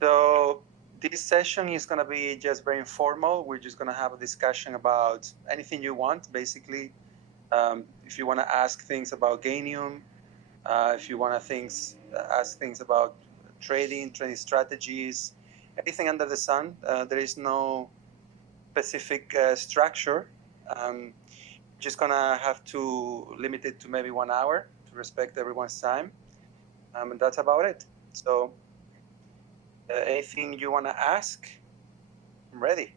So this session is going to be just very informal. We're just going to have a discussion about anything you want, basically. If you want to ask things about Gainium, if you want to ask things about trading strategies, anything under the sun. There is no specific structure. Just going to have to limit it to maybe 1 hour to respect everyone's time. And that's about it. So anything you want to ask, I'm ready.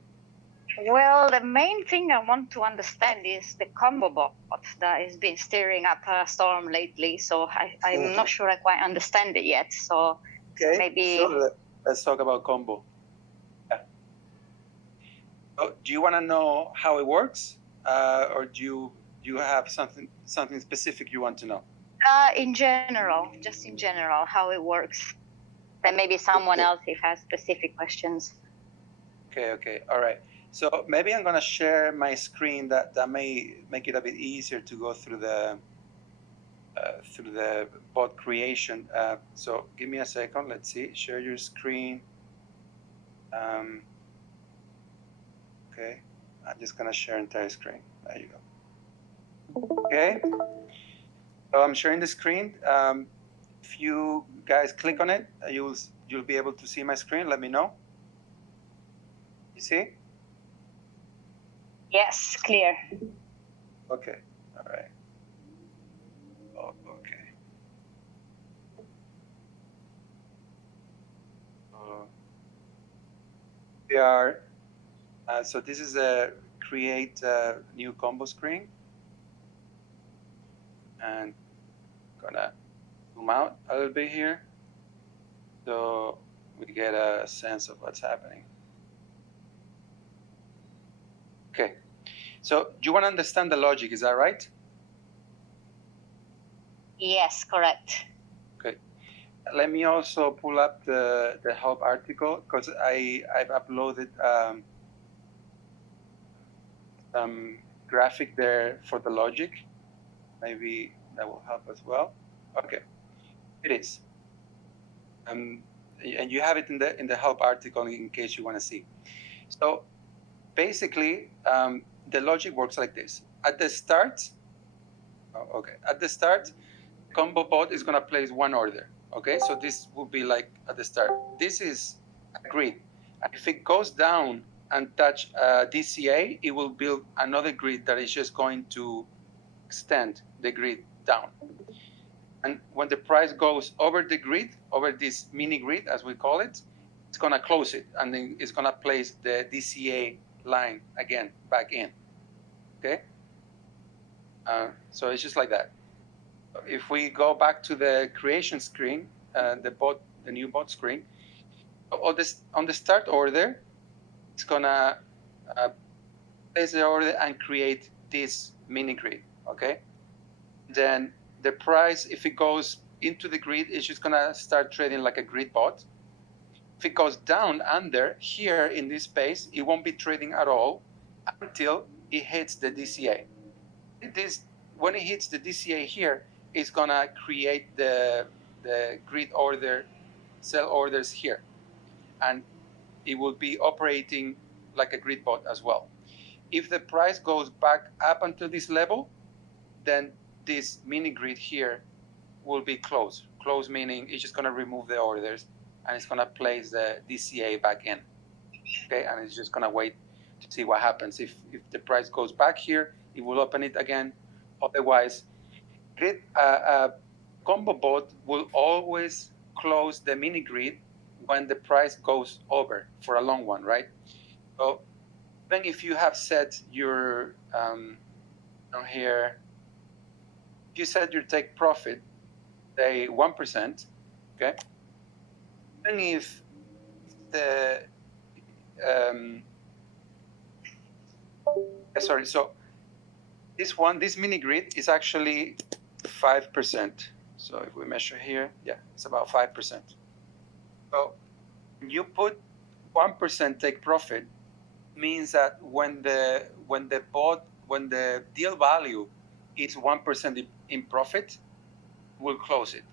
Well, the main thing I want to understand is the combo bot that has been stirring up a storm lately. So I'm not sure I quite understand it yet. So okay, maybe sure. Let's talk about combo. Yeah. So do you want to know how it works, or do you have something specific you want to know? In general, just in general, how it works. Then maybe someone else if has specific questions. Okay, all right. So maybe I'm gonna share my screen. That may make it a bit easier to go through the bot creation. So give me a second. Let's see. Share your screen. Okay, I'm just gonna share entire screen. There you go. Okay. So I'm sharing the screen. If you guys click on it, you'll be able to see my screen. Let me know. You see? Yes, clear. Okay. All right. Oh, okay. We are. So this is a create new combo screen, and gonna zoom out a little bit here, so we get a sense of what's happening. Okay. So do you want to understand the logic? Is that right? Yes, correct. Okay. Let me also pull up the help article, because I've uploaded some graphic there for the logic. Maybe that will help as well. Okay, it is. And you have it in the help article in case you want to see. So basically, the logic works like this. At the start, combo bot is gonna place one order. Okay, so this will be like at the start. This is a grid. And if it goes down and touch DCA, it will build another grid that is just going to extend the grid down. And when the price goes over the grid, over this mini grid, as we call it, it's gonna close it, and then it's gonna place the DCA line again back in. Okay. So it's just like that. If we go back to the creation screen, the new bot screen, on the start order, it's gonna place the order and create this mini grid. Okay. Then the price, if it goes into the grid, it's just gonna start trading like a grid bot. If it goes down under here in this space, it won't be trading at all until it hits the DCA. When it hits the DCA here, it's gonna create the grid order, sell orders here, and it will be operating like a grid bot as well. If the price goes back up until this level, then this mini grid here will be closed. Closed meaning it's just gonna remove the orders and it's gonna place the DCA back in. Okay, and it's just gonna wait to see what happens. If the price goes back here, it will open it again. Otherwise, grid combo bot will always close the mini grid when the price goes over for a long one, right? So even if you have set your here, if you set your take profit, say 1%, okay? Even if the sorry, so this mini grid is actually 5%. So if we measure here, yeah, it's about 5%. So you put 1% take profit, means that when the deal value is 1% in profit, we'll close it.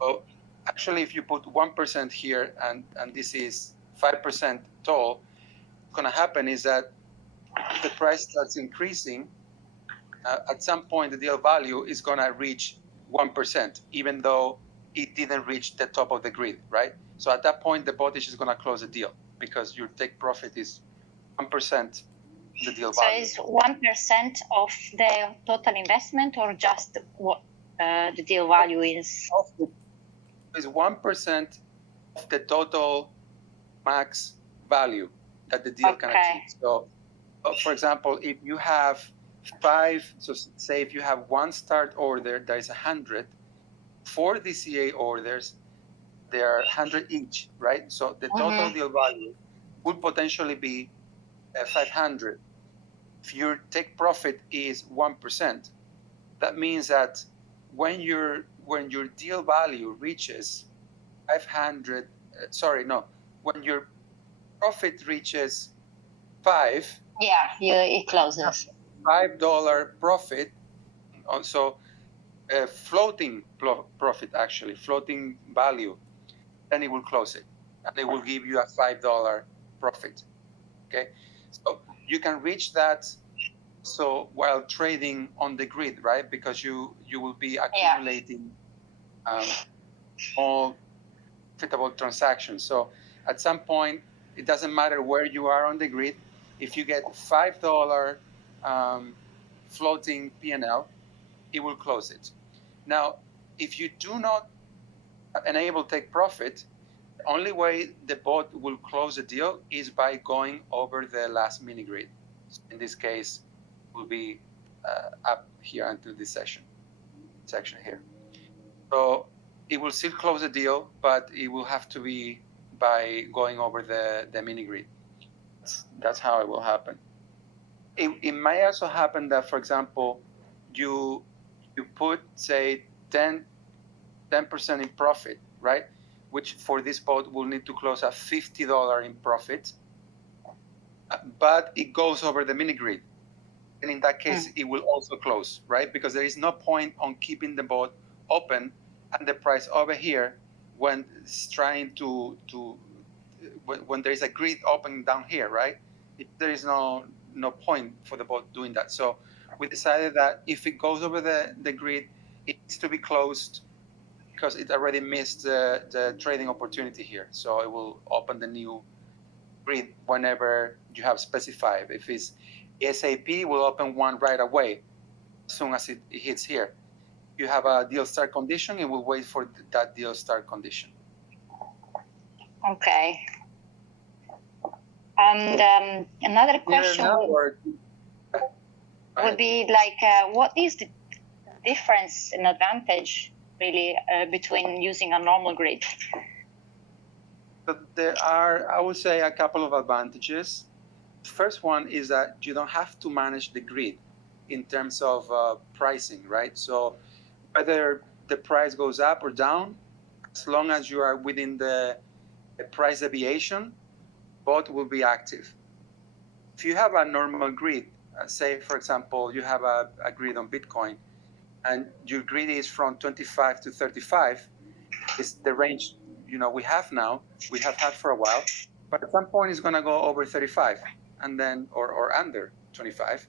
So actually, if you put 1% here and this is 5% tall, what's going to happen is that if the price starts increasing, at some point the deal value is going to reach 1%, even though it didn't reach the top of the grid, right? So at that point, the bot is just going to close the deal because your take profit is 1% the deal So value. is 1% of the total investment, or just what the deal value is? Is 1% of the total max value that the deal can achieve. So, for example, if you have 5, so say if you have one start order that is 100, 4 DCA orders, they are 100 each, right? So the total deal value would potentially be 500. If your take profit is 1%, that means that when your deal value reaches 500, when your profit reaches 5, it closes. $5 profit. Also, floating profit, actually floating value, then it will close it, and it will give you a $5 profit. Okay, so you can reach that. So while trading on the grid, right? Because you will be accumulating all profitable transactions. So at some point, it doesn't matter where you are on the grid. If you get $5 floating P&L, it will close it. Now, if you do not enable take profit, the only way the bot will close the deal is by going over the last mini grid. In this case, will be up here until this section here. So it will still close the deal, but it will have to be by going over the mini grid. That's how it will happen. It might also happen that, for example, you put, say, 10% in profit, right? Which for this bot will need to close at $50 in profit, but it goes over the mini grid. And in that case, it will also close, right? Because there is no point on keeping the bot open and the price over here when it's trying when there is a grid open down here, right? There is no point for the bot doing that. So we decided that if it goes over the grid, it needs to be closed because it already missed the trading opportunity here. So it will open the new grid whenever you have specified. If it's SAP, will open one right away as soon as it hits here. If you have a deal start condition, it will wait for that deal start condition. Okay. And another question would be like, what is the difference and advantage really between using a normal grid? But there are, I would say, a couple of advantages. The first one is that you don't have to manage the grid in terms of pricing, right? So whether the price goes up or down, as long as you are within the price deviation, both will be active. If you have a normal grid, say, for example, you have a grid on Bitcoin, and your grid is from 25 to 35, is the range we have now, we have had for a while, but at some point it's going to go over 35, and then or under 25.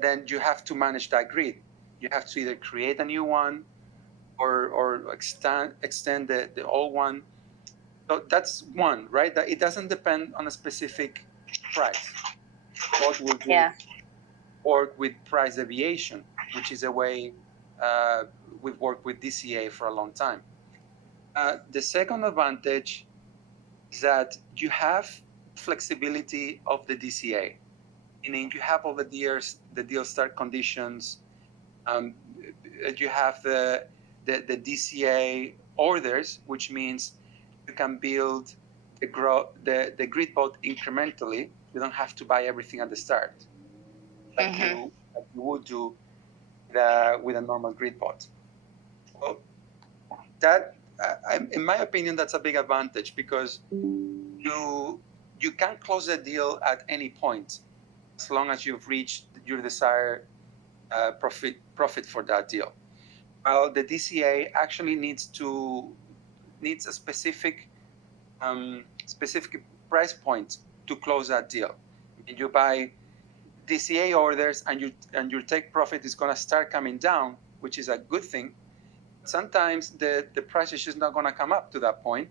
Then you have to manage that grid. You have to either create a new one or extend the old one. So that's one, right? That it doesn't depend on a specific price. What will do work with price deviation, which is a way we've worked with DCA for a long time. The second advantage is that you have flexibility of the DCA, meaning you have all the deal start conditions. You have the DCA orders, which means you can build the grid bot incrementally. You don't have to buy everything at the start, like you would do with a normal grid bot. So that, in my opinion, that's a big advantage because you can close a deal at any point as long as you've reached your desired profit for that deal. Well, the DCA actually needs to needs a specific price point to close that deal. And you buy DCA orders, and your take profit is going to start coming down, which is a good thing. Sometimes the price is just not going to come up to that point,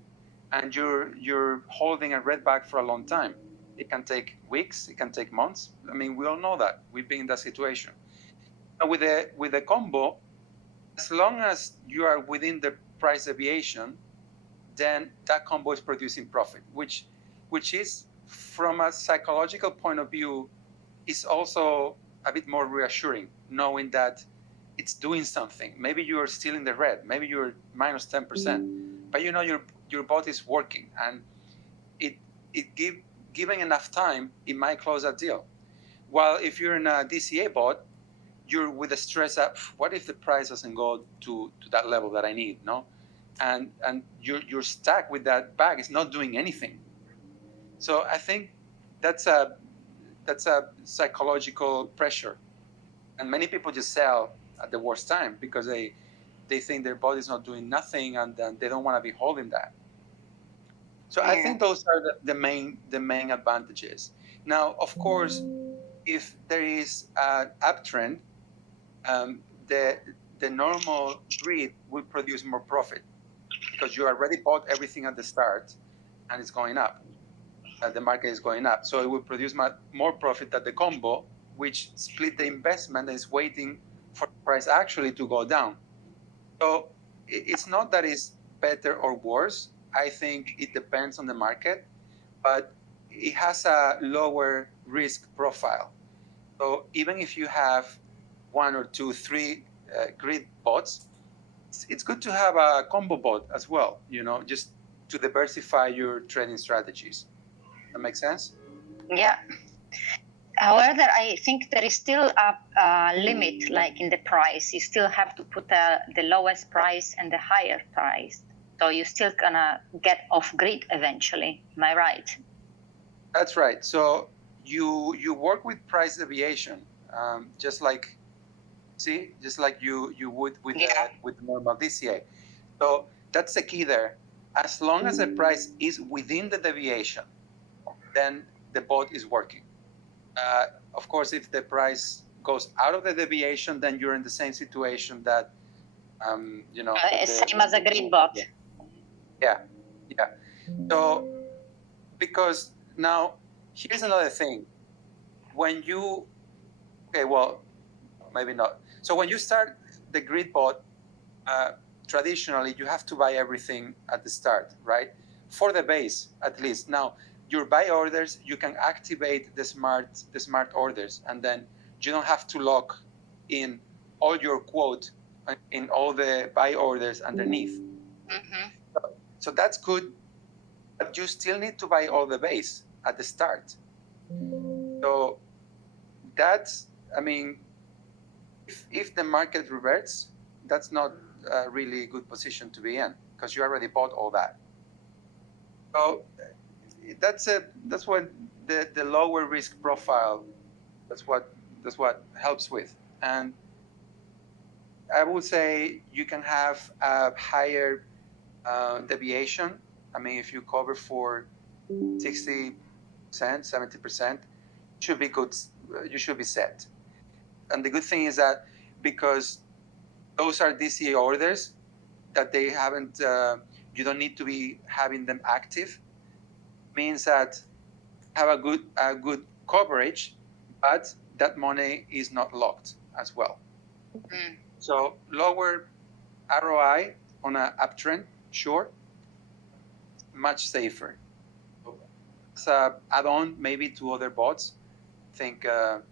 and you're holding a red bag for a long time. It can take weeks, it can take months. I mean, we all know that. We've been in that situation. And with a combo, as long as you are within the price deviation, then that combo is producing profit, which is, from a psychological point of view, is also a bit more reassuring, knowing that it's doing something. Maybe you are still in the red, maybe you're minus 10%, but you know your bot is working, and given enough time, it might close that deal. While if you're in a DCA bot, you're with the stress that, what if the price doesn't go to that level that I need, no? And you're stuck with that bag. It's not doing anything. So I think that's a psychological pressure, and many people just sell at the worst time because they think their body's not doing nothing, and they don't want to be holding that. So I think those are the main advantages. Now, of course, if there is an uptrend, the normal grid will produce more profit because you already bought everything at the start, and it's going up. The market is going up, so it will produce more profit than the combo, which split the investment and is waiting for the price actually to go down. So it's not that it's better or worse. I think it depends on the market, but it has a lower risk profile. So even if you have 1 or 2, 3 grid bots, it's good to have a combo bot as well, just to diversify your trading strategies. That makes sense? Yeah. However, I think there is still a limit, like in the price. You still have to put the lowest price and the higher price. So you're still going to get off grid eventually. Am I right? That's right. So you work with price deviation, just like you would with normal DCA. So that's the key there. As long as the price is within the deviation, then the bot is working. Of course, if the price goes out of the deviation, then you're in the same situation that, same as a grid bot. Yeah. So, because now, here's another thing. Maybe not. So when you start the grid bot, traditionally, you have to buy everything at the start, right? For the base, at least. Now, your buy orders, you can activate the smart orders, and then you don't have to lock in all your quote in all the buy orders underneath. Mm-hmm. So that's good, but you still need to buy all the base at the start. So that's, if the market reverts, that's not a really good position to be in because you already bought all that. So that's what the lower risk profile. That's what helps with, and I would say you can have a higher deviation. If you cover for 60%, 70%, should be good. You should be set. And the good thing is that because those are DCA orders, that they haven't. You don't need to be having them active. Means that have a good coverage, but that money is not locked as well. Mm. So lower ROI on an uptrend, sure, much safer. So add-on maybe to other bots, I think that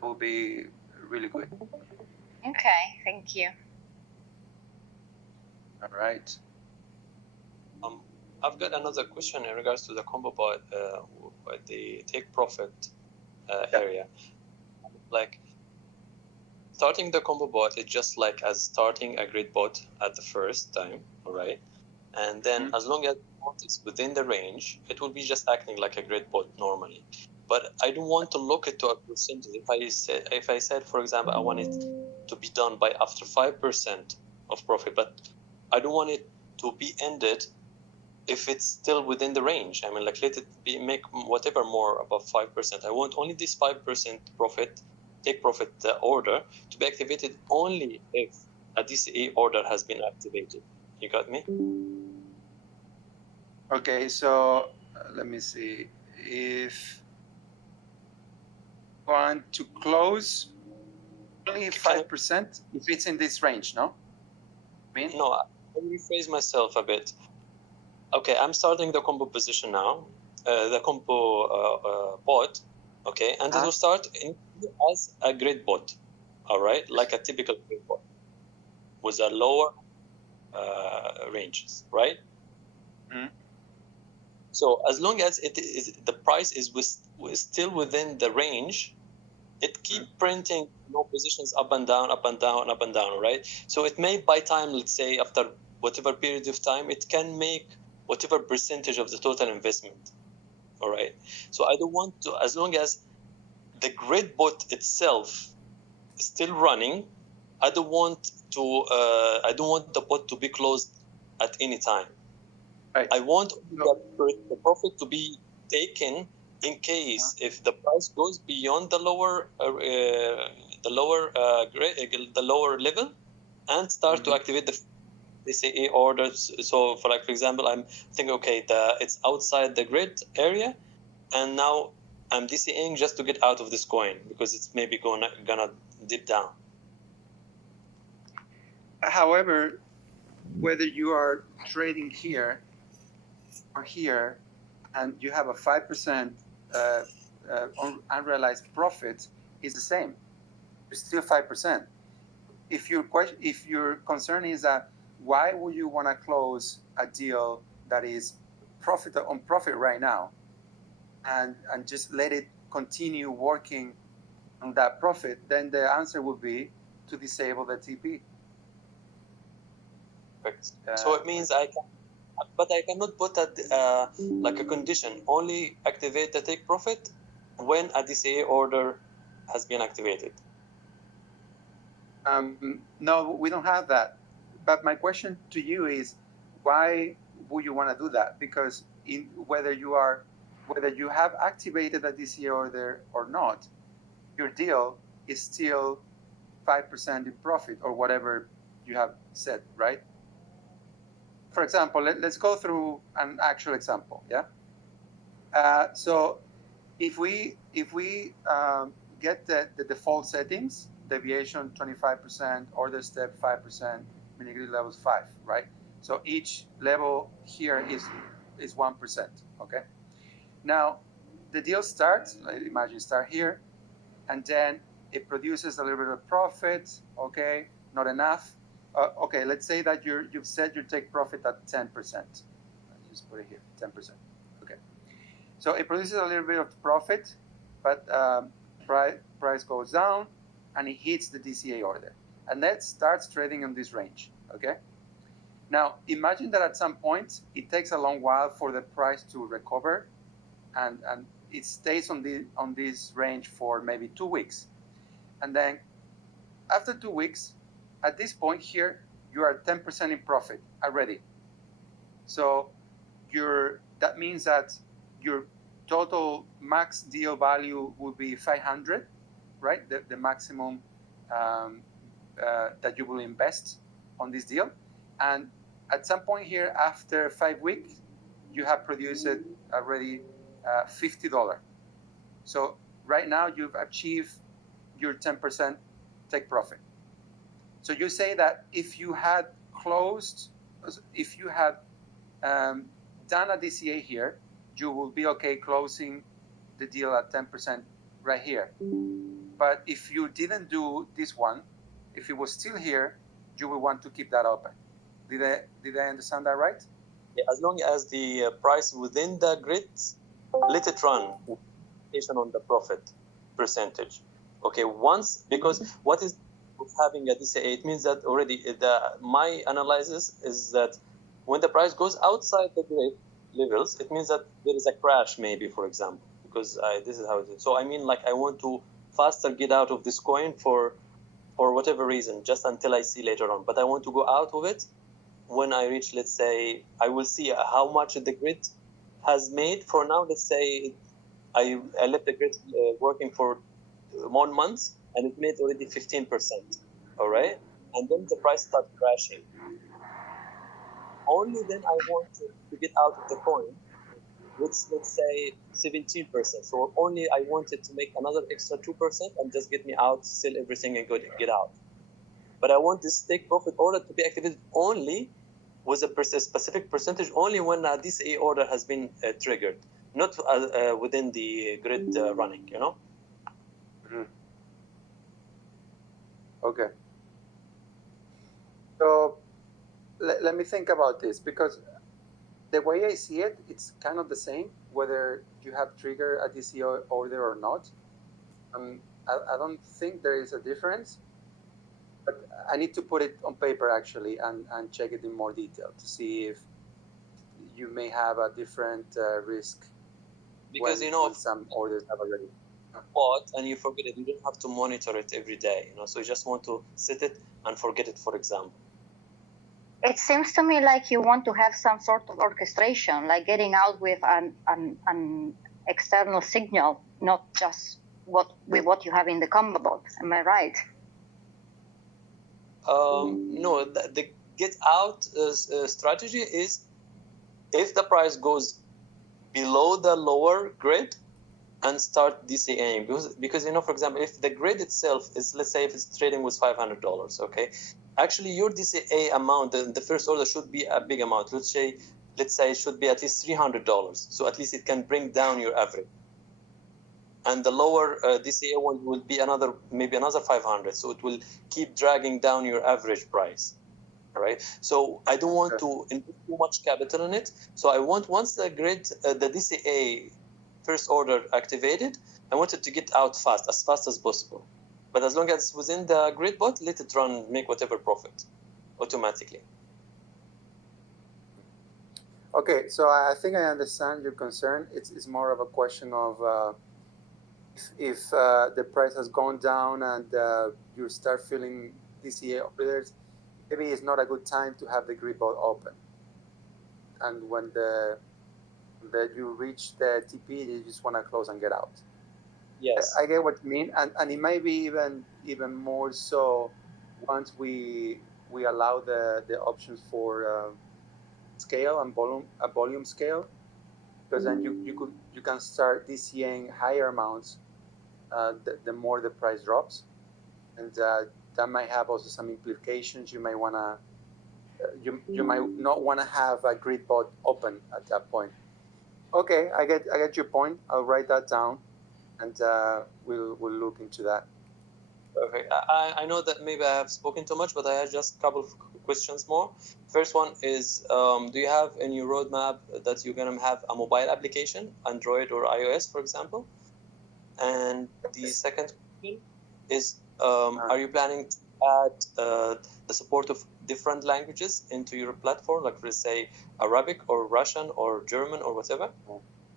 will be really good. Okay, thank you. All right. I've got another question in regards to the combo bot, the take profit area. Like starting the combo bot is just like as starting a grid bot at the first time, all right? And then as long as it's within the range, it will be just acting like a grid bot normally. But I don't want to look it to a percentage. If I said, for example, I want it to be done by after 5% of profit, but I don't want it to be ended if it's still within the range. I mean, like, let it be, make whatever more above 5%. I want only this 5% profit, take profit order to be activated only if a DCA order has been activated. You got me? Okay, so let me see. If you want to close only 5%, if it's in this range, no? No, I'll rephrase myself a bit. Okay, I'm starting the combo position now, the combo bot, okay, and it will start as a grid bot, all right, like a typical grid bot with a lower ranges, right? Mm-hmm. So as long as it is, the price is still within the range, it keep printing positions up and down, up and down, up and down, right? So it may, by time, let's say after whatever period of time, it can make whatever percentage of the total investment, all right? So I don't want to, as long as the grid bot itself is still running, I don't want the bot to be closed at any time. Right. I want the profit to be taken in case if the price goes beyond the lower level and start to activate the DCA orders. So for example, I'm thinking, okay, it's outside the grid area, and now I'm DCAing just to get out of this coin because it's maybe gonna dip down. However, whether you are trading here or here, and you have a 5% unrealized profit, is the same. It's still 5%. If your concern is that why would you want to close a deal that is profit right now, and just let it continue working on that profit, then the answer would be to disable the TP. Perfect. So it means I cannot put that like a condition. Only activate the take profit when a DCA order has been activated. No, we don't have that. But my question to you is, why would you want to do that? Because whether you have activated a DCA order or not, your deal is still 5% in profit or whatever you have said, right? For example, let's go through an actual example. Yeah. So if we get the default settings, deviation 25%, order step 5%, mini grid levels 5, right? So each level here is 1%. Okay. Now the deal starts. Imagine start here, and then it produces a little bit of profit. Okay, not enough. Okay, let's say that you've said you take profit at 10%. I'll just put it here, 10%. Okay. So it produces a little bit of profit, but price goes down, and it hits the DCA order, and that starts trading on this range. Okay. Now imagine that at some point it takes a long while for the price to recover, and it stays on this range for maybe 2 weeks, and then after 2 weeks, at this point here, you are 10% in profit already. So that means that your total max deal value would be 500, right? The maximum that you will invest on this deal. And at some point here, after 5 weeks, you have produced already $50. So right now you've achieved your 10% take profit. So you say that if you had done a DCA here, you will be okay closing the deal at 10% right here. But if you didn't do this one, if it was still here, you will want to keep that open. Did I understand that right? Yeah, as long as the price within the grid, let it run based on the profit percentage. Okay, because what is having a DCA, it means that already my analysis is that when the price goes outside the grid levels, it means that there is a crash, maybe, for example, because this is how it is. So I mean, like, I want to faster get out of this coin for whatever reason, just until I see later on. But I want to go out of it when I reach, let's say, I will see how much the grid has made. For now, let's say I left the grid working for 1 month, and it made already 15%. All right, and then the price starts crashing. Only then I want to get out of the coin. Let's say 17%. So only I wanted to make another extra 2% and just get me out, sell everything and get out. But I want this take profit order to be activated only with a specific percentage, only when a DCA order has been triggered, not within the grid running, you know? Mm-hmm. Okay. So let me think about this, because the way I see it, it's kind of the same, whether you have triggered a DCA order or not. I don't think there is a difference, but I need to put it on paper actually and check it in more detail to see if you may have a different risk. Because, when some orders have already bought and you forget it, you don't have to monitor it every day, so you just want to set it and forget it, for example. It seems to me like you want to have some sort of orchestration, like getting out with an external signal, not just what you have in the combo bot. Am I right? No, the get out strategy is if the price goes below the lower grid and start DCAing, because for example, if the grid itself is, let's say if it's trading with $500, okay, actually your DCA amount, the first order should be a big amount. Let's say it should be at least $300, so at least it can bring down your average. And the lower DCA one will be maybe another 500, so it will keep dragging down your average price. Right, so I don't want to invest too much capital in it. So I want, once the grid, the DCA first order activated, I want it to get out as fast as possible. But as long as it's within the grid bot, let it run, make whatever profit automatically. Okay, so I think I understand your concern. It's more of a question of if the price has gone down and you start feeling DCA orders, maybe it's not a good time to have the grid bot open. And when you reach the TP, you just want to close and get out. Yes, I get what you mean, and it might be even more so once we allow the options for scale and volume scale, because then you can start DCAing higher amounts the more the price drops, and that might have also some implications. You might wanna you might not want to have a grid bot open at that point. Okay, I get your point. I'll write that down, and we'll look into that. Perfect. I know that maybe I have spoken too much, but I have just a couple of questions more. First one is, do you have in your roadmap that you're going to have a mobile application, Android or iOS, for example? And the second question is, are you planning to add the support of different languages into your platform, like, let's say, Arabic or Russian or German or whatever?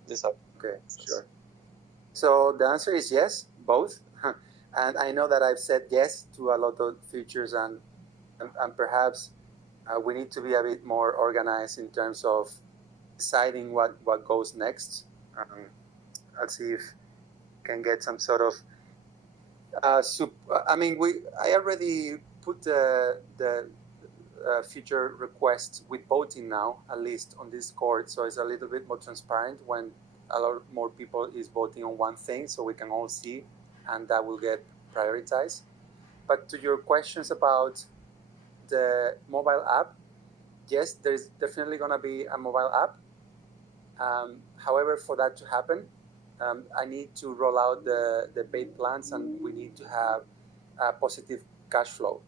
These are okay, sure. So the answer is yes, both. And I know that I've said yes to a lot of features, and perhaps we need to be a bit more organized in terms of deciding what goes next. Let's see if we can get some sort of I already put the future request with voting now, at least on Discord, so it's a little bit more transparent when a lot more people is voting on one thing, so we can all see, and that will get prioritized. But to your questions about the mobile app, yes, there's definitely going to be a mobile app. However, for that to happen, I need to roll out the paid plans, and we need to have a positive cash flow,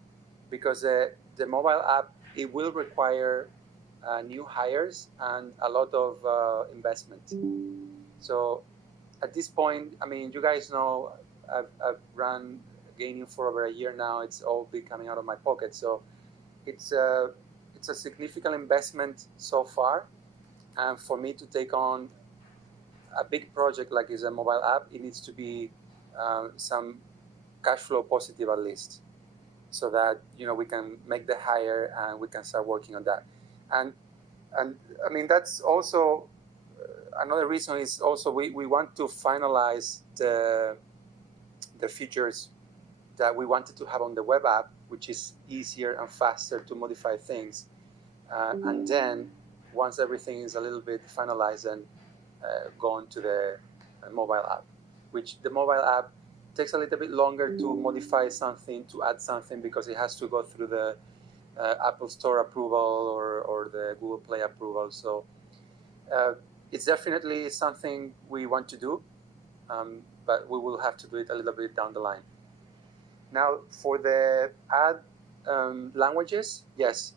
because the mobile app, it will require new hires and a lot of investment. So at this point, I mean, you guys know I've run Gainium for over a year now. It's all been coming out of my pocket. So it's a significant investment so far. And for me to take on a big project like is a mobile app, it needs to be some cash flow positive at least, so that we can make the hire and we can start working on that. and I mean that's also another reason is also we want to finalize the features that we wanted to have on the web app, which is easier and faster to modify things. And then once everything is a little bit finalized, then go on to the mobile app, which the mobile app takes a little bit longer to modify something, to add something, because it has to go through the Apple Store approval or the Google Play approval. So it's definitely something we want to do, but we will have to do it a little bit down the line. Now, for the add languages, yes,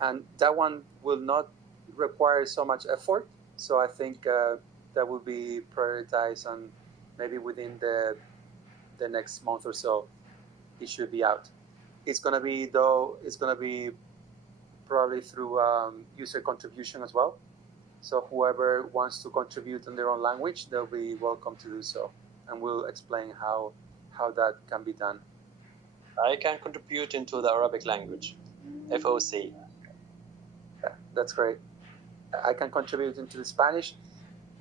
and that one will not require so much effort. So I think that will be prioritized, and maybe within the next month or so, it should be out. It's gonna be probably through user contribution as well. So whoever wants to contribute in their own language, they'll be welcome to do so, and we'll explain how that can be done. I can contribute into the Arabic language, FOC. Yeah, that's great. I can contribute into the Spanish.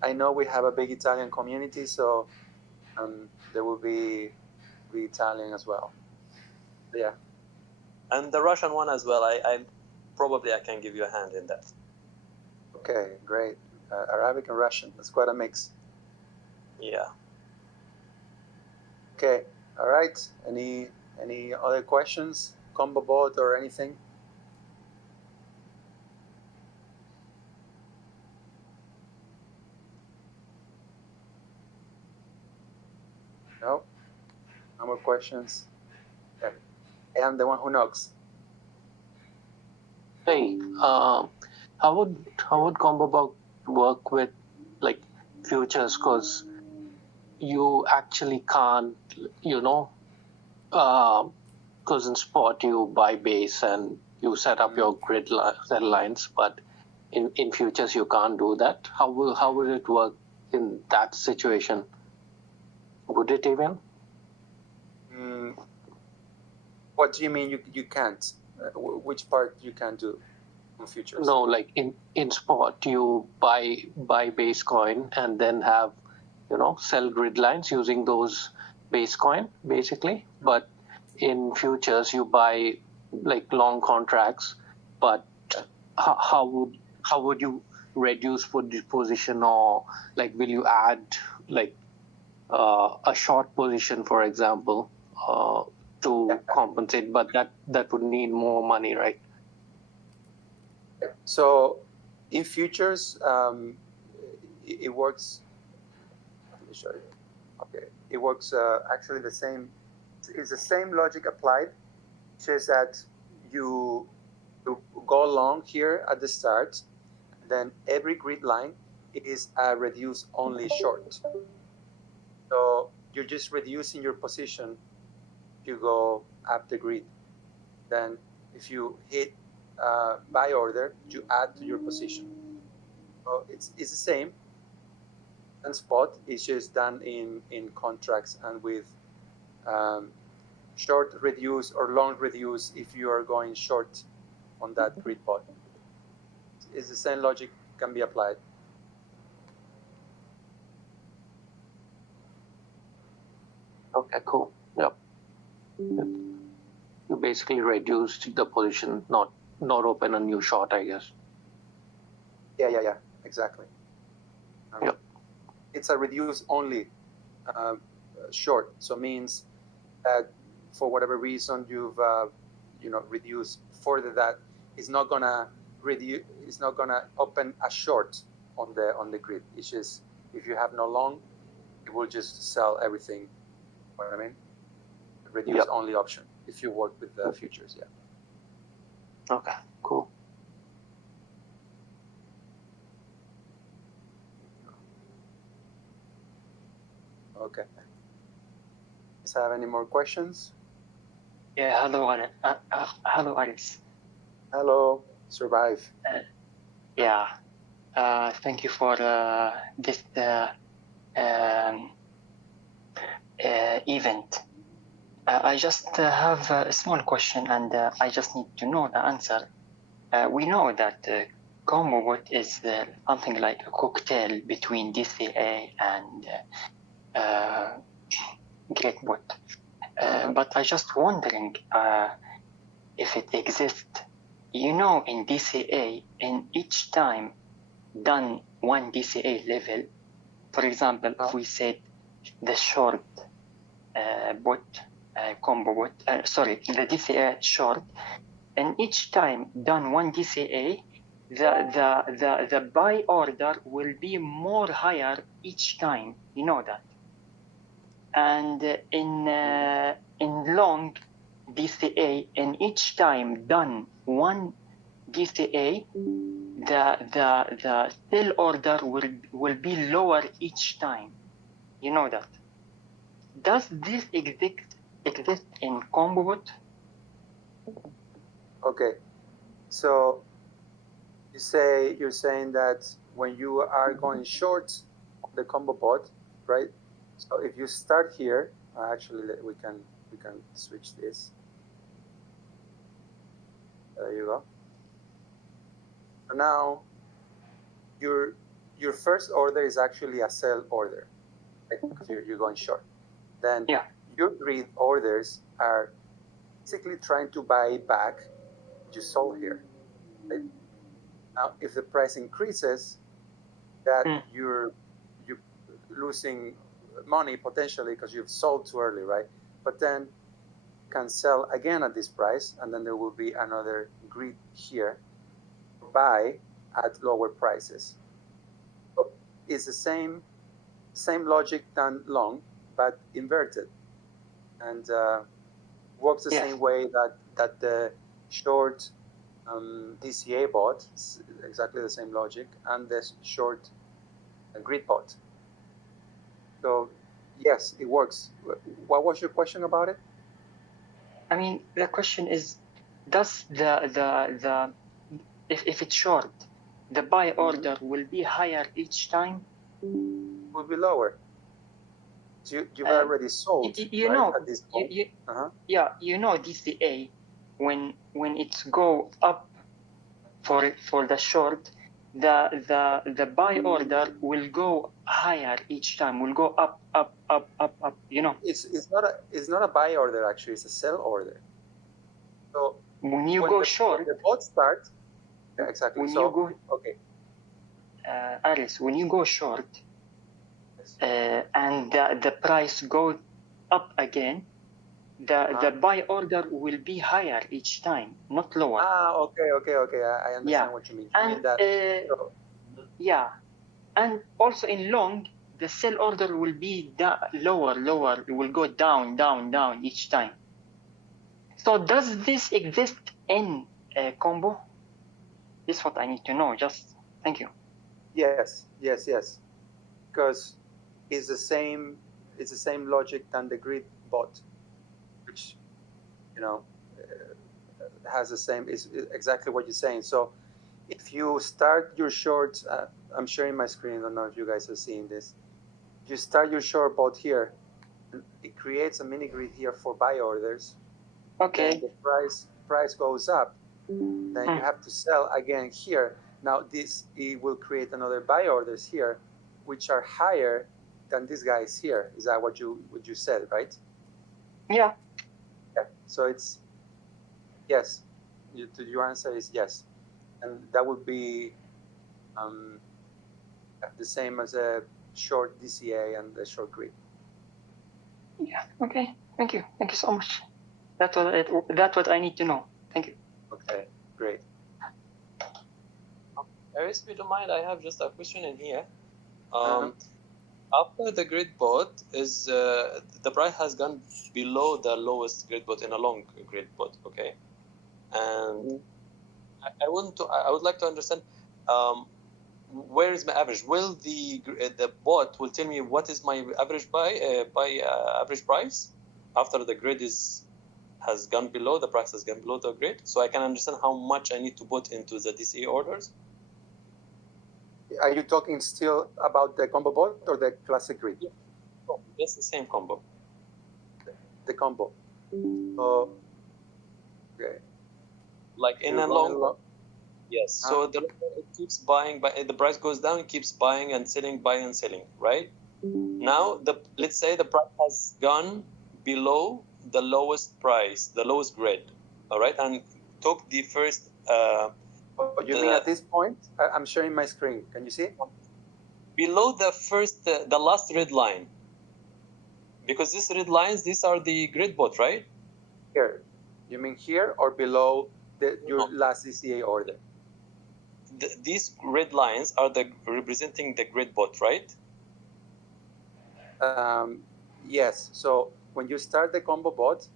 I know we have a big Italian community, so there will be Italian as well. Yeah. And the Russian one as well. I can give you a hand in that. Okay, great. Arabic and Russian. That's quite a mix. Yeah. Okay. All right. Any other questions? Combo bot or anything? No? No more questions? Okay. I'm the one who knocks. Hey, how would ComboBot work with like futures? Because you actually can't, because in spot you buy base and you set up your grid cell lines, but in futures you can't do that. How would it work in that situation? Would it even? What do you mean you can't? Which part you can't do on futures? No, like in spot you buy base coin and then have sell grid lines using those base coin basically. But in futures you buy like long contracts. But how would you reduce position, or like will you add like a short position, for example, to compensate? But that would need more money, right? So in futures, it works. Let me show you. Okay, it works actually the same. It's the same logic applied. It's just that you go long here at the start, then every grid line is a reduce only short. So you're just reducing your position. You go up the grid. Then if you hit buy order, you add to your position. So it's the same. And spot is just done in contracts and with short reduce or long reduce if you are going short on that grid bot. It's the same logic can be applied. Okay, cool. Yep. You basically reduced the position, not open a new short, I guess. Yeah, exactly. Yep. It's a reduce only short, so means that for whatever reason you've reduced further, that it's not gonna reduce, it's not gonna open a short on the grid. It's just if you have no long, it will just sell everything. You know what I mean? Reduce only option if you work with the futures. Yeah. Okay, cool. Okay. Does have any more questions? Yeah, hello, hello, Alex. Hello, Survive. Thank you for this event. I just have a small question, and I just need to know the answer. we know that combo bot is something like a cocktail between DCA and grid bot. But I just wondering if it exists. You know, in DCA, in each time done one DCA level, for example, if we said the short bot, combo bot, sorry, the DCA short, and each time done one DCA, the buy order will be more higher each time. You know that. And in long DCA, in each time done one DCA, the sell order will be lower each time. You know that. Does this exist in combo bot? Okay, so you're saying that when you are going short the combo bot, right? So if you start here, actually we can switch this. There you go. Now your first order is actually a sell order, right? Because you're going short. Then your grid orders are basically trying to buy back what you sold here. Right? Now, if the price increases, that you're losing money potentially because you've sold too early, right? But then you can sell again at this price, and then there will be another grid here, buy at lower prices. So it's the same logic done long, but inverted, and works the same way that the short DCA bot, exactly the same logic, and the short grid bot. So yes, it works. What was your question about it? I mean, the question is, does the if it's short, the buy order will be higher each time? Will be lower. So you've already sold, you right, know, at this point. Yeah, you know, DCA, when it's go up for the short, the buy order will go higher each time, will go up, you know. It's not a buy order, actually, it's a sell order. So when you go short, when the bot starts, exactly. When you go, okay, Aris, when you go short, and the price goes up again, the buy order will be higher each time, not lower. Okay. I understand what you mean. And you mean that, and also in long, the sell order will be lower. It will go down each time. So does this exist in combo? This is what I need to know. Just thank you. Yes. Because it's the same logic than the grid bot, which has the same, is exactly what you're saying. So if you start your short, I'm sharing my screen, I don't know if you guys are seeing this. If you start your short bot here, it creates a mini grid here for buy orders. Okay. Then the price goes up, then you have to sell again here. Now it will create another buy orders here, which are higher than these guys here. Is that what you said, right? Yeah. So it's yes. Your answer is yes, and that would be the same as a short DCA and the short grid. Yeah. Okay. Thank you so much. That's what I need to know. Thank you. Okay. Great. Aris, if you don't mind, I have just a question in here. After the grid bot is the price has gone below the lowest grid bot in a long grid bot, okay? And I would like to understand where is my average? Will the bot will tell me what is my average average price after the grid has gone below, the price has gone below the grid, so I can understand how much I need to put into the DCA orders? Are you talking still about the combo bot or the classic grid? Yeah. Oh, it's the same combo. The combo. So, okay. Like in a long. Yes. So it keeps buying, but the price goes down, it keeps buying and selling, buying and selling, right? Now, let's say the price has gone below the lowest price, the lowest grid, all right, and took the first. You mean at this point? I'm sharing my screen. Can you see? Below the first, the last red line, because these red lines, these are the grid bot, right? Here. You mean here or below your last DCA order? These red lines are representing the grid bot, right? Yes. So when you start the combo bot,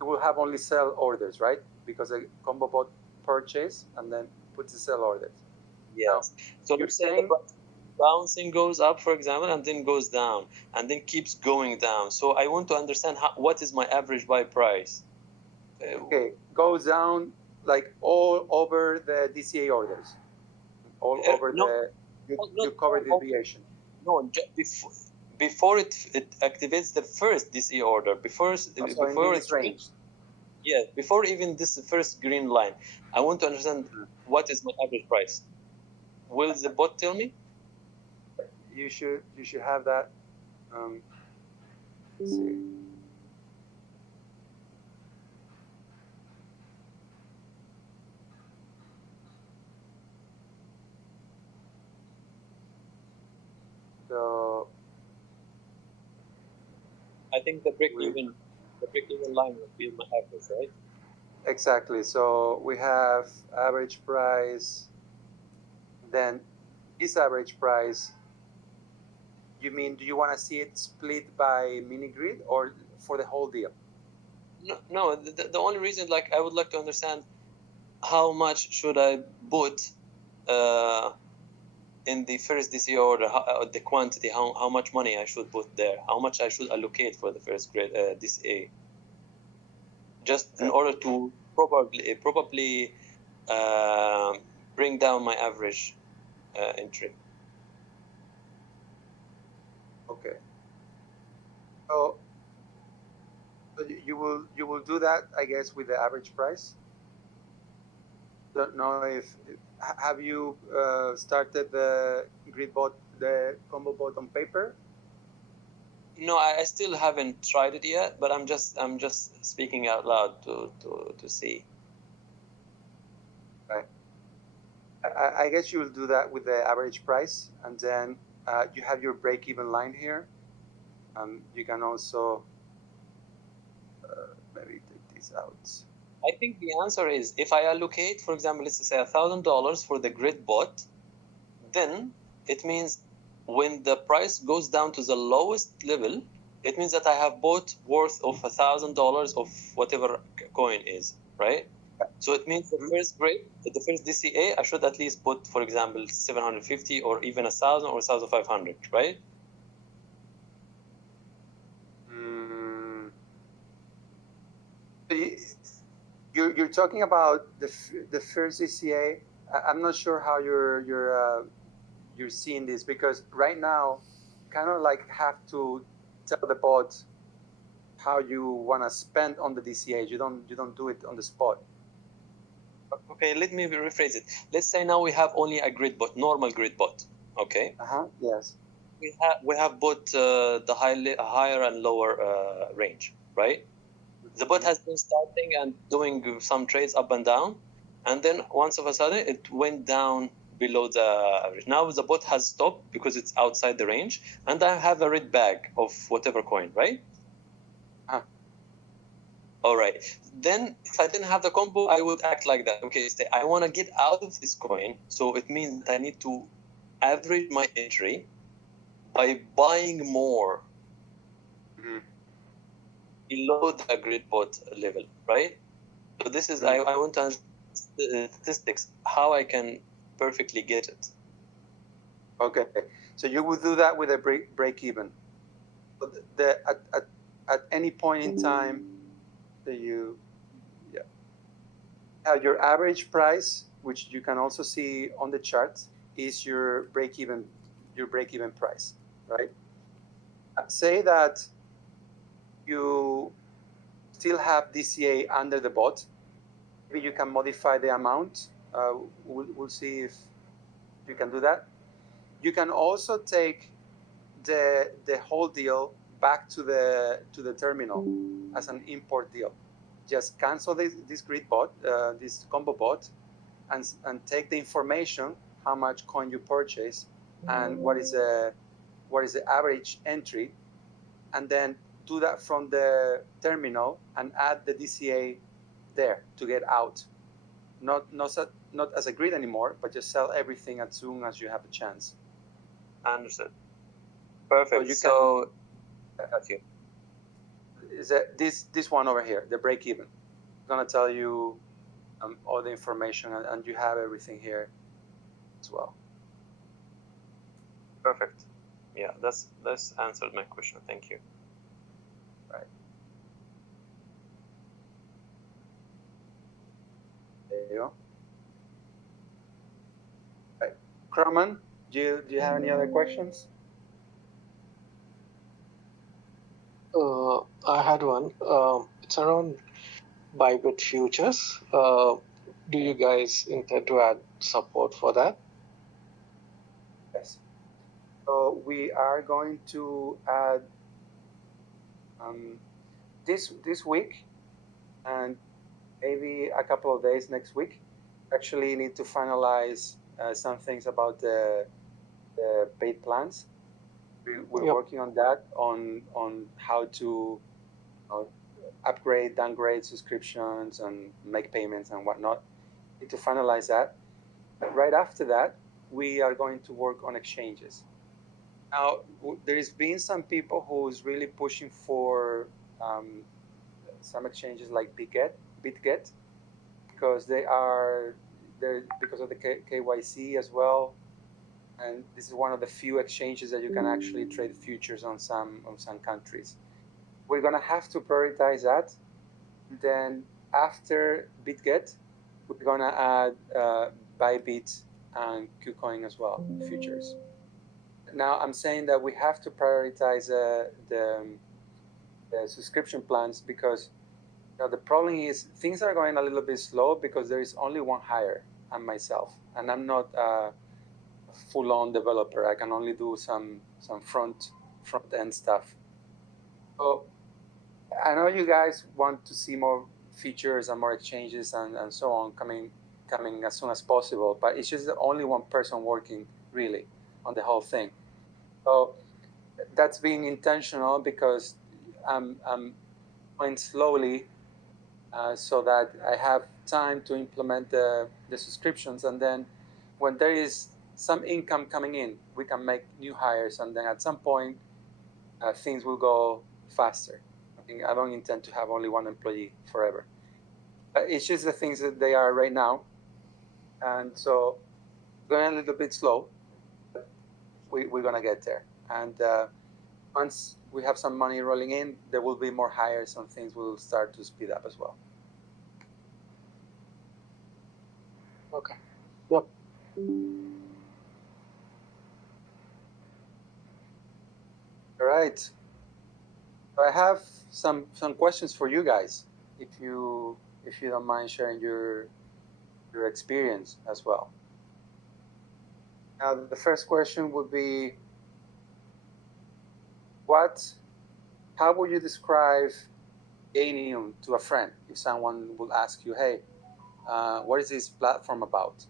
you will have only sell orders, right? Because a combo bot purchase and then puts the sell orders. Yes. Now, so you're saying bouncing goes up, for example, and then goes down, and then keeps going down. So I want to understand what is my average buy price. Okay, goes down like all over the DCA orders, all over you cover the deviation. No, before it activates the first DCA order, before it's range. Yeah, before even this first green line, I want to understand what is my average price. Will the bot tell me? You should have that. Let's see. So I think the break-even line would be my average, right? Exactly. So we have average price, then this average price. You mean, do you want to see it split by mini grid or for the whole deal? No. The only reason, like, I would like to understand how much should I put in the first DCA order, the quantity, how much money I should put there, how much I should allocate for the first grade DCA, just in order to probably bring down my average entry. Okay. So you will do that, I guess, with the average price. Don't know if have you started the grid bot, the combo bot on paper? No, I still haven't tried it yet, but I'm just speaking out loud to see. Right. I guess you will do that with the average price, and then you have your break-even line here. You can also maybe take this out. I think the answer is, if I allocate, for example, let's say $1,000 for the grid bot, then it means when the price goes down to the lowest level, it means that I have bought worth of $1,000 of whatever coin is, right? So it means the first DCA, I should at least put, for example, 750 or even 1,000 or 1,500, right? You're talking about the first DCA. I'm not sure how you're seeing this, because right now, kind of like have to tell the bot how you want to spend on the DCA. You don't do it on the spot. Okay, let me rephrase it. Let's say now we have only a grid bot, normal grid bot. Okay. Yes. We have bought the higher and lower range, right? The bot has been starting and doing some trades up and down, and then once of a sudden it went down below the average. Now the bot has stopped because it's outside the range, and I have a red bag of whatever coin, right? All right. Then if I didn't have the combo, I would act like that. Okay, I want to get out of this coin, so it means that I need to average my entry by buying more below the grid bot level, right? So this is, I want to understand the statistics, how I can perfectly get it. Okay, so you would do that with a break even. But at any point in time that you have your average price, which you can also see on the chart, is your break even price, right? Say that you still have DCA under the bot. Maybe you can modify the amount we'll see if you can do that. You can also take the whole deal back to the terminal as an import deal. Just cancel this grid bot, this combo bot, and take the information, how much coin you purchase, and what is the average entry, and then do that from the terminal and add the DCA there to get out. Not as a grid anymore, but just sell everything as soon as you have a chance. Understood. Perfect. Got you. Is that this one over here, the break even? I'm gonna tell you all the information, and you have everything here as well. Perfect. Yeah, that's answered my question. Thank you. Right. There you go. Right. Kraman, do you have any other questions? I had one. It's around Bybit futures. Do you guys intend to add support for that? Yes. So we are going to add this week, and maybe a couple of days next week. Actually, need to finalize some things about the paid plans. We're working on that, on how to upgrade, downgrade subscriptions, and make payments and whatnot. Need to finalize that. But right after that, we are going to work on exchanges. Now, there's been some people who's really pushing for some exchanges like BitGet, because they're because of the KYC as well. And this is one of the few exchanges that you can actually trade futures on some countries. We're gonna have to prioritize that. Then after BitGet, we're gonna add Bybit and KuCoin as well, futures. Now I'm saying that we have to prioritize the subscription plans, because the problem is things are going a little bit slow because there is only one hire, and myself, and I'm not full-on developer. I can only do some front end stuff. So I know you guys want to see more features and more exchanges and so on coming as soon as possible, but it's just only one person working really on the whole thing. So that's being intentional, because I'm going slowly so that I have time to implement the subscriptions, and then when there is some income coming in, we can make new hires, and then at some point things will go faster. I don't intend to have only one employee forever. It's just the things that they are right now, and so going a little bit slow, but we're gonna get there. And once we have some money rolling in, there will be more hires, and things will start to speed up as well. Okay. Yep. All right. I have some questions for you guys, if you don't mind sharing your experience as well. Now, the first question would be, how would you describe Gainium to a friend if someone will ask you, hey, what is this platform about?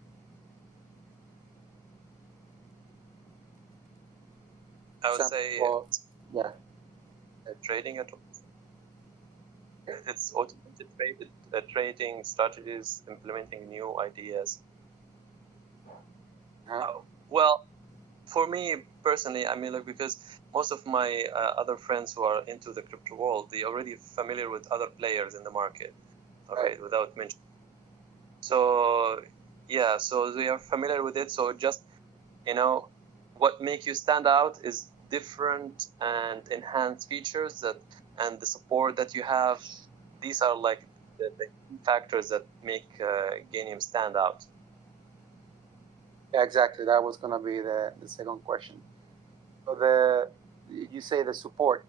I would say trading at it's automated trading strategies, implementing new ideas. Well, for me personally, I mean, like, because most of my other friends who are into the crypto world, they already familiar with other players in the market, okay, without mentioning. So yeah, so they are familiar with it. So just, what make you stand out is different and enhanced features and the support that you have. These are like the factors that make Gainium stand out. Yeah, exactly. That was gonna be the second question. So you say the support.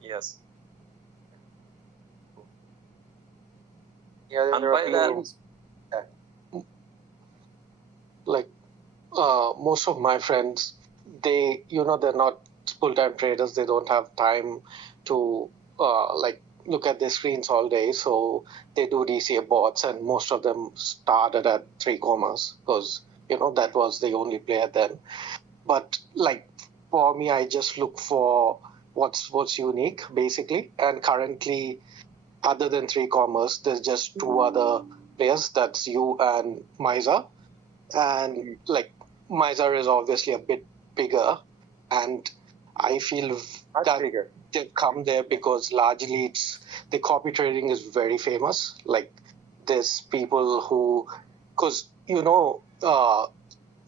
Yes. Yeah, And by that, like most of my friends, they, they're not full-time traders. They don't have time to like look at their screens all day. So they do DCA bots, and most of them started at 3 commas because, that was the only player then. But like for me, I just look for what's unique basically. And currently, other than 3 commas, there's just 2 other players. That's you and Miser. And like Miser is obviously a bit bigger, and I feel that bigger. they've come there because largely the copy trading is very famous. Like there's people who, because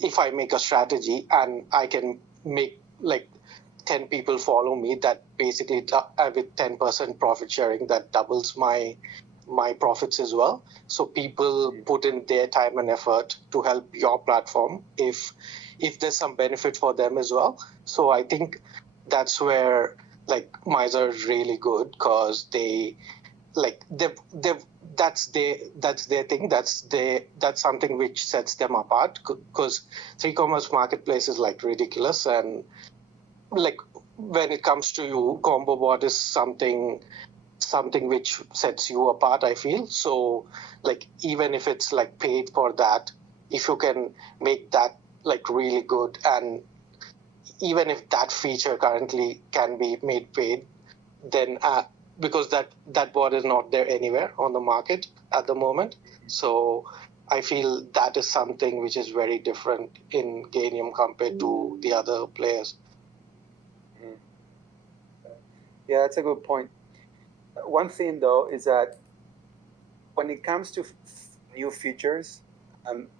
if I make a strategy and I can make like 10 people follow me, that basically with 10% profit sharing, that doubles my profits as well. So people put in their time and effort to help your platform if there's some benefit for them as well. So I think that's where like Miser is really good, because that's their thing. That's something which sets them apart, because 3 commas marketplace is like ridiculous, and like when it comes to you, combo bot is something which sets you apart, I feel. So like even if it's like paid for that, if you can make that like really good, and even if that feature currently can be made paid, then because that bot is not there anywhere on the market at the moment. So I feel that is something which is very different in Gainium compared to the other players. Yeah, that's a good point. One thing though is that when it comes to new features,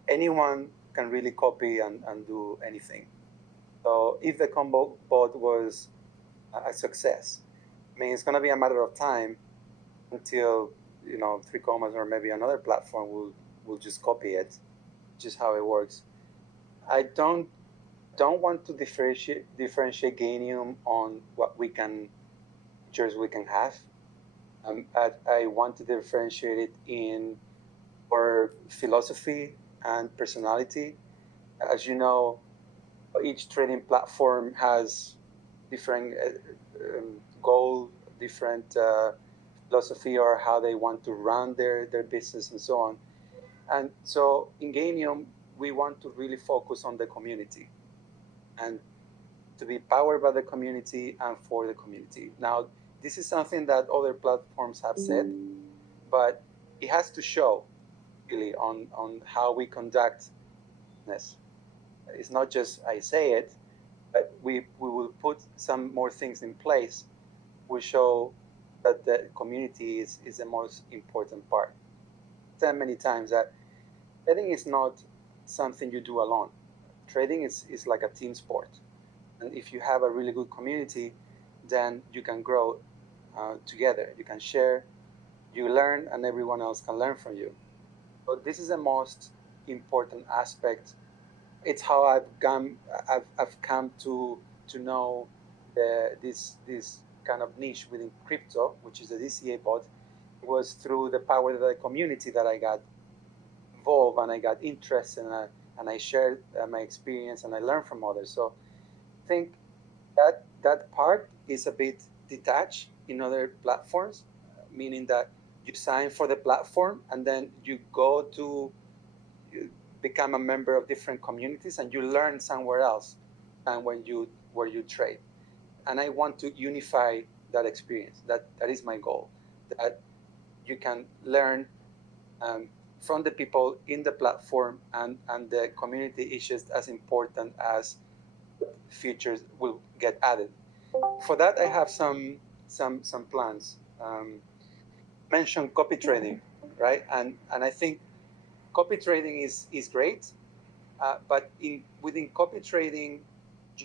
anyone can really copy and do anything. So if the combo bot was a success, I mean, it's going to be a matter of time until 3 commas or maybe another platform will just copy it, which is how it works. I don't want to differentiate Gainium on what features we can have. I want to differentiate it in our philosophy and personality. As you know, each trading platform has different goal, different philosophy, or how they want to run their business and so on. And so in Gainium, we want to really focus on the community and to be powered by the community and for the community. Now, this is something that other platforms have said, but it has to show really on how we conduct business. It's not just I say it, but we will put some more things in place. We show that the community is the most important part. I've said many times that trading is not something you do alone. Trading is like a team sport. And if you have a really good community, then you can grow together. You can share, you learn, and everyone else can learn from you. So this is the most important aspect. It's how I've come to know this kind of niche within crypto, which is the DCA bot. It was through the power of the community that I got involved and I got interested, and I shared my experience and I learned from others. So I think that part is a bit detached in other platforms, meaning that you sign for the platform and then you go to become a member of different communities and you learn somewhere else and where you trade. And I want to unify that experience. That is my goal. That you can learn from the people in the platform, and the community is just as important as features will get added. For that, I have some plans. Mention copy trading, right? And I think copy trading is great, but within copy trading,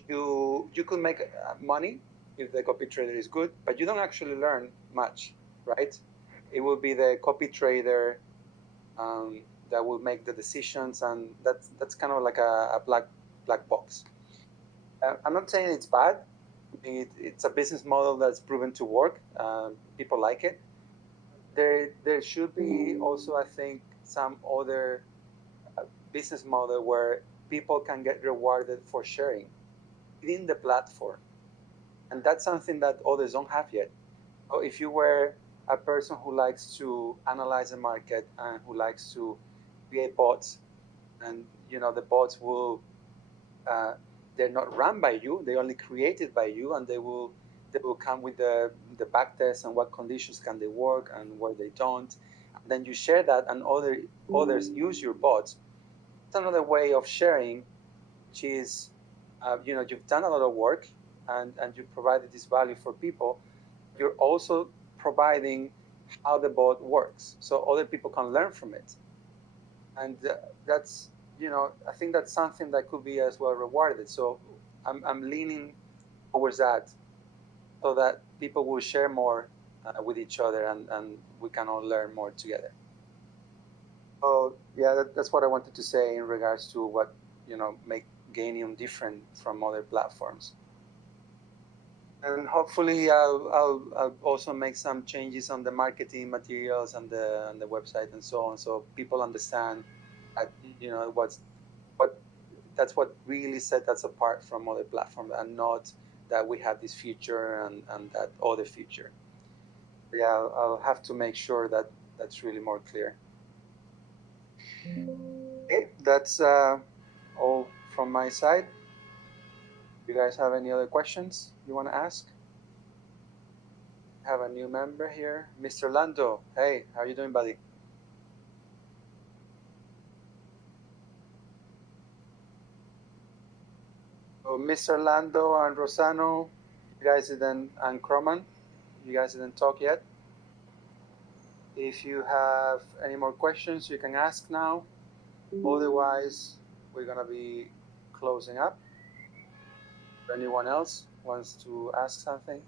you could make money if the copy trader is good, but you don't actually learn much, right? It will be the copy trader that will make the decisions, and that's kind of like a black box. I'm not saying it's bad. It's a business model that's proven to work. People like it. There should be also, I think, some other business model where people can get rewarded for sharing within the platform. And that's something that others don't have yet. So if you were a person who likes to analyze the market and who likes to create bots, and the bots will they're not run by you, they're only created by you, and they will come with the backtest and what conditions can they work and where they don't. And then you share that, and others use your bots. It's another way of sharing, which is you've done a lot of work and you provided this value for people. You're also providing how the bot works, so other people can learn from it. And that's I think that's something that could be as well rewarded. So I'm leaning towards that, so that people will share more with each other, and we can all learn more together. So yeah, that's what I wanted to say in regards to what make Gainium different from other platforms. And hopefully I'll also make some changes on the marketing materials and the website and so on, so people understand that that's what really set us apart from other platforms, and not that we have this feature and that other feature. Yeah, I'll have to make sure that that's really more clear. Okay, that's all from my side. You guys have any other questions you want to ask? Have a new member here, Mr. Lando. Hey, how are you doing, buddy? So Mr. Lando and Rosano, you guys didn't, and Croman, you guys didn't talk yet. If you have any more questions, you can ask now. Otherwise, we're gonna be closing up. If anyone else wants to ask something?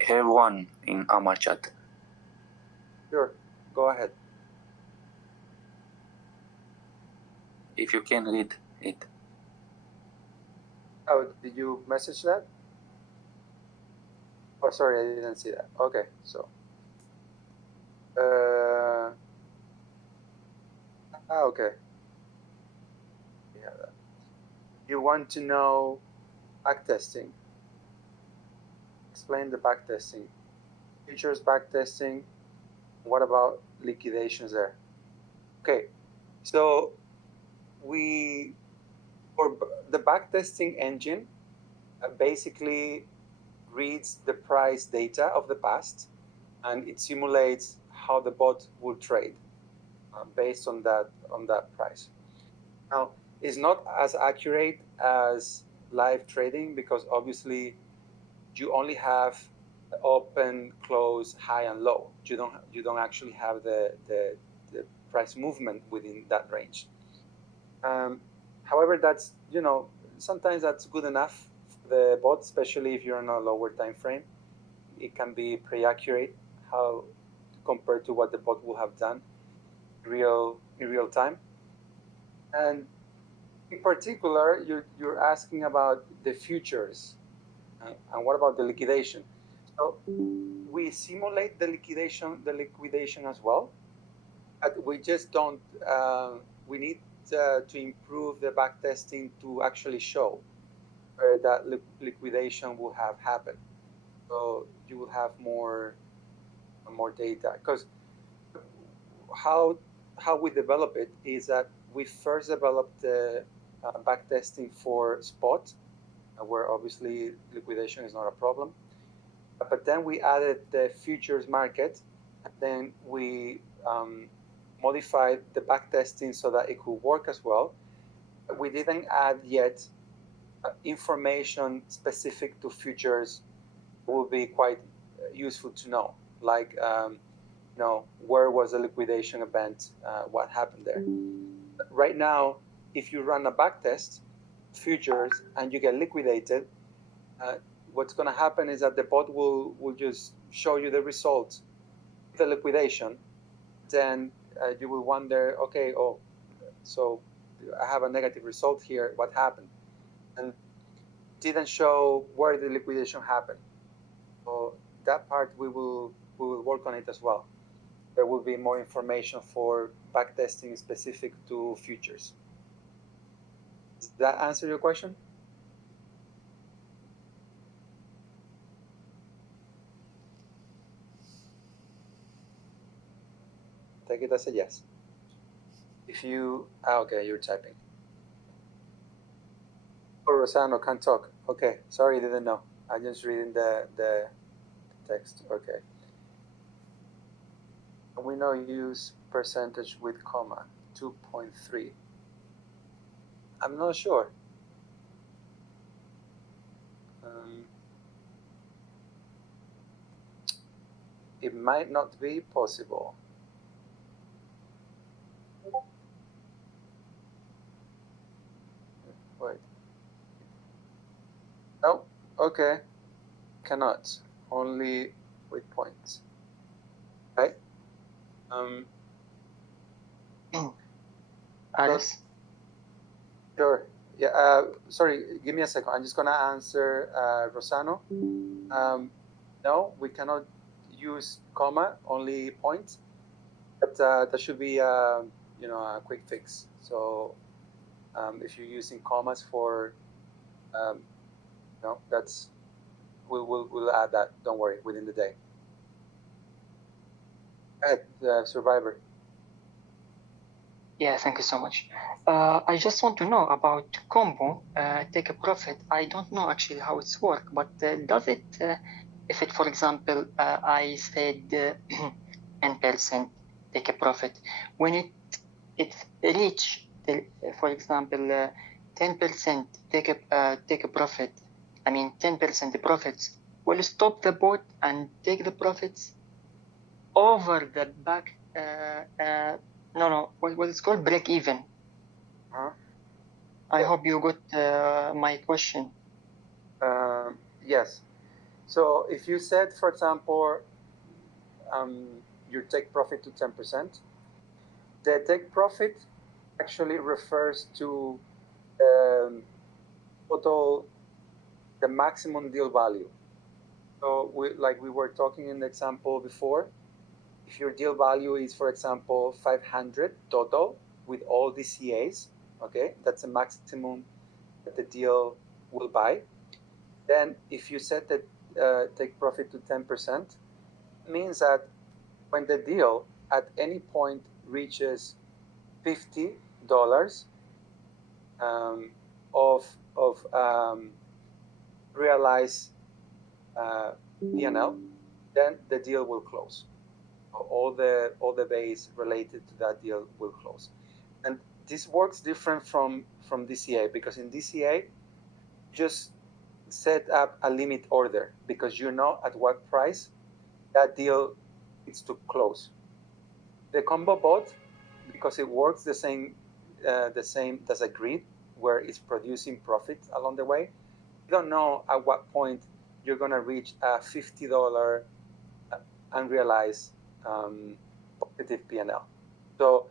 I have one in our chat. Sure, go ahead. If you can read it. Oh, did you message that? Oh, sorry, I didn't see that. Okay, so. Okay. Yeah. You want to know backtesting? Explain the backtesting. Futures backtesting. What about liquidations there? Okay, so for the backtesting engine basically reads the price data of the past, and it simulates how the bot will trade based on that price. Now, it's not as accurate as live trading, because obviously you only have open, close, high, and low. You don't actually have the price movement within that range. However, that's sometimes that's good enough for the bot, especially if you're on a lower time frame. It can be pretty accurate how compared to what the bot will have done in real time. And in particular, you're asking about the futures, and what about the liquidation? So we simulate the liquidation as well, but we just don't. We need to improve the backtesting to actually show where that liquidation will have happened. So you will have more data, because how we develop it is that we first developed the backtesting for spot, where obviously liquidation is not a problem. But then we added the futures market, and then we modified the backtesting so that it could work as well. We didn't add yet information specific to futures. Will be quite useful to know, like where was the liquidation event, what happened there. Right now, if you run a backtest futures and you get liquidated, what's going to happen is that the bot will just show you the result, the liquidation. Then you will wonder, okay, so I have a negative result here. What happened? And didn't show where the liquidation happened. So that part we will will work on it as well. There will be more information for backtesting specific to futures. Does that answer your question? Take it as a yes. If you, okay, you're typing. Oh, Rosano can't talk. Okay, sorry, didn't know. I'm just reading the text. Okay. We now use percentage with comma, 2.3. I'm not sure. It might not be possible. Wait. No, okay. Cannot. Only with points. Right? Alice? Sure. Yeah. Sorry. Give me a second. I'm just gonna answer Rosano. No, we cannot use comma. Only points. But that should be a quick fix. So if you're using commas for that's we'll add that. Don't worry, within the day. Go ahead, Survivor. Yeah, thank you so much. I just want to know about combo, take a profit. I don't know actually how it's work, but does it, if it, for example, I said 10% take a profit, when it reach, for example, 10% take a profit, I mean 10% profits, will stop the bot and take the profits over the back, what it's called break even. I hope you got my question. Yes. So if you said, for example, you take profit to 10%, the take profit actually refers to total, the maximum deal value. So like we were talking in the example before, if your deal value is, for example, 500 total with all DCAs, okay, that's the maximum that the deal will buy. Then if you set the take profit to 10%, it means that when the deal at any point reaches $50 of realized P&L, then the deal will close. All the base related to that deal will close. And this works different from DCA, because in DCA, just set up a limit order because you know at what price that deal is to close. The combo bot, because it works the same as a grid, where it's producing profit along the way, you don't know at what point you're gonna reach a $50 unrealized positive P&L. So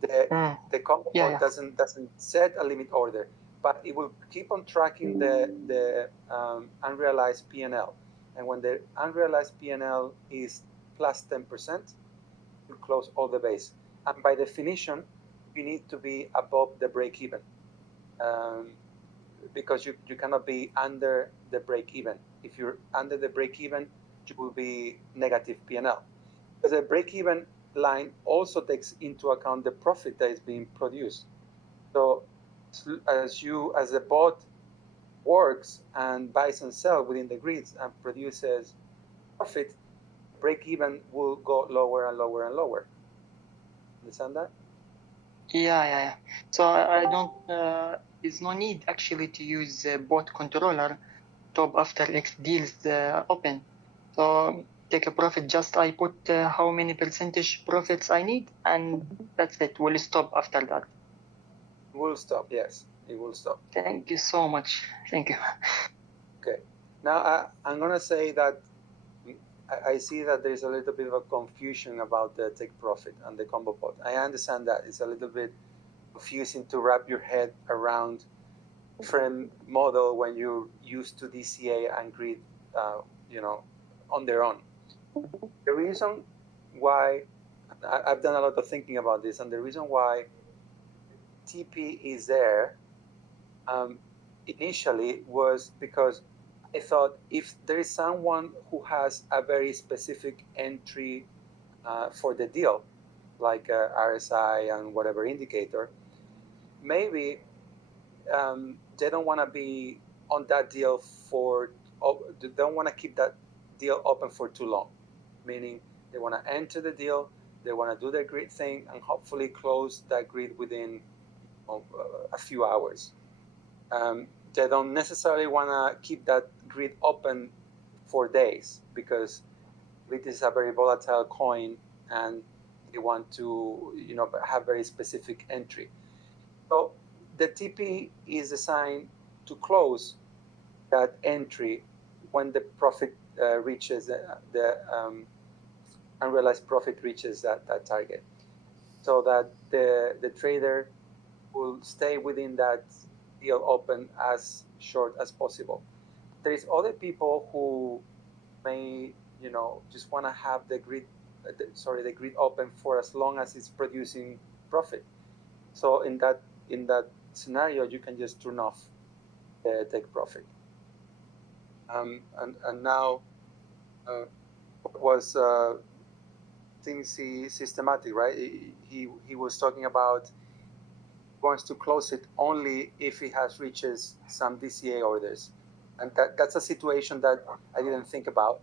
the combo bot doesn't set a limit order, but it will keep on tracking the unrealized P&L. And when the unrealized P&L is plus 10%, you close all the base. And by definition, you need to be above the break even, because you cannot be under the break even. If you're under the break even, you will be negative P&L. Because the break even line also takes into account the profit that is being produced. So as the bot works and buys and sells within the grids and produces profit, break even will go lower and lower and lower. Understand that? Yeah. So I don't. There's no need actually to use bot controller top after X deals open. So take a profit. Just I put how many percentage profits I need, and that's it. Will stop after that. It will stop. Yes, it will stop. Thank you so much. Thank you. Okay. Now I'm gonna say that I see that there's a little bit of a confusion about the take profit and the combo bot. I understand that it's a little bit confusing to wrap your head around different model when you're used to DCA and grid, on their own. The reason why I've done a lot of thinking about this, and the reason why TP is there initially was because I thought if there is someone who has a very specific entry for the deal, like RSI and whatever indicator, maybe they don't want to be on that deal they don't want to keep that deal open for too long, meaning they want to enter the deal, they want to do their grid thing, and hopefully close that grid within a few hours. They don't necessarily want to keep that grid open for days because grid is a very volatile coin and they want to have very specific entry. So the TP is designed to close that entry when the profit reaches the unrealized profit reaches that target, so that the trader will stay within that deal open as short as possible. There is other people who may just want to have the grid open for as long as it's producing profit. So in that scenario, you can just turn off the take profit. And now was things systematic, right? He was talking about wants to close it only if it has reaches some DCA orders, and that's a situation that I didn't think about.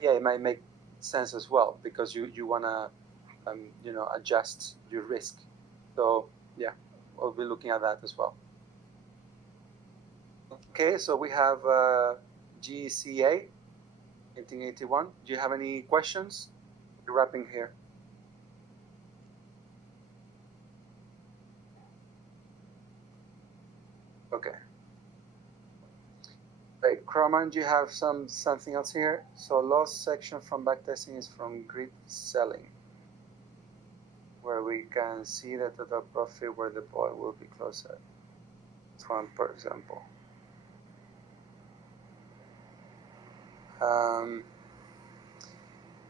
Yeah, it might make sense as well because you wanna adjust your risk. So yeah, we'll be looking at that as well. Okay, so we have GCA 1881. Do you have any questions? We're wrapping here. Okay. Right, Croman, do you have something else here? So loss section from backtesting is from grid selling, where we can see the total profit where the ball will be closed at. This one, for example.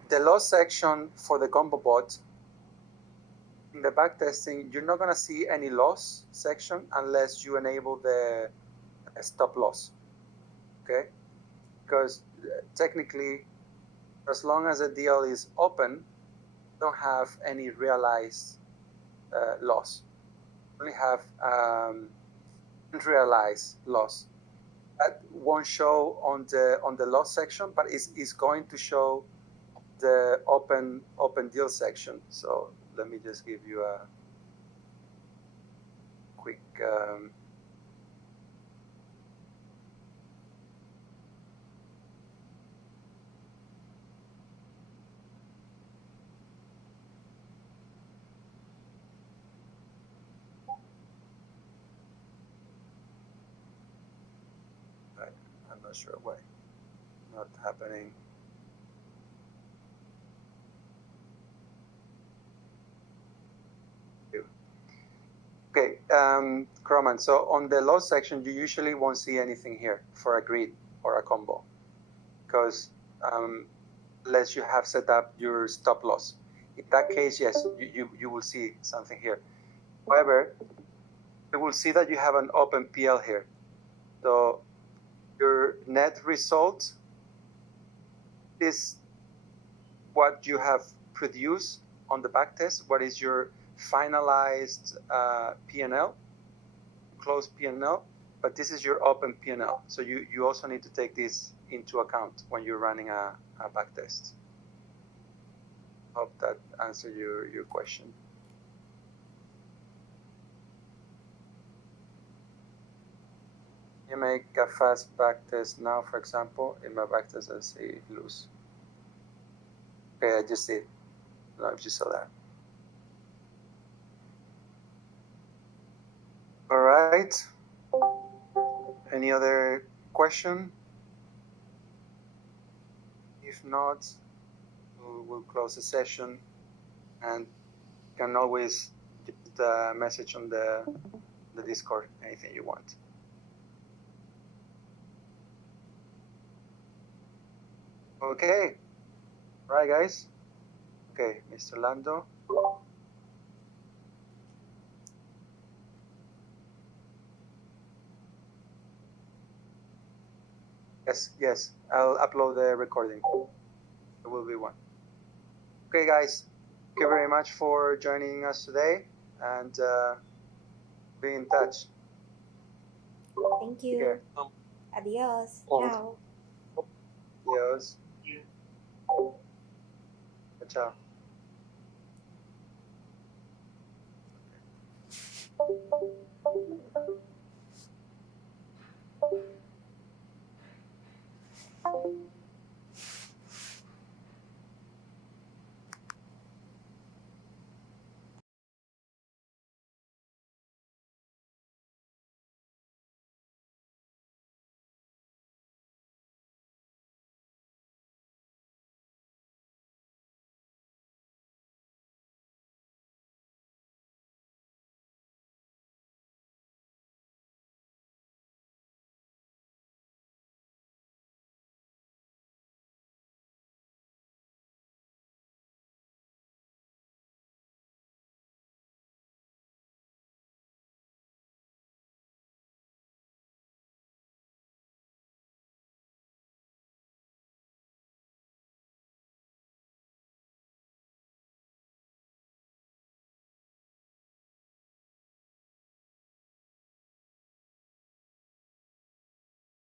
The loss section for the combo bot, in the backtesting, you're not going to see any loss section unless you enable the stop loss. Okay? Because technically, as long as the deal is open, you don't have any realized loss. You only have unrealized loss. That won't show on the loss section, but it's going to show the open deal section. So let me just give you a quick I'm not sure why not happening. Okay, Croman, so on the loss section, you usually won't see anything here for a grid or a combo, because unless you have set up your stop loss. In that case, yes, you will see something here. However, you will see that you have an open PL here. So your net result is what you have produced on the backtest. What is your finalized P&L, closed P&L, but this is your open P&L. So you also need to take this into account when you're running a backtest. Hope that answered your question. You make a fast backtest now, for example, in my backtest I say lose. Okay, I just did. I don't know if you saw that. All right. Any other question? If not, we'll close the session, and you can always get a message on the Discord, anything you want. Okay. Right, guys? Okay, Mr. Lando. Yes, I'll upload the recording. There will be one. Okay, guys, thank you very much for joining us today, and be in touch. Thank Take you. care. Adios. Oh. Ciao. Adios. Ciao.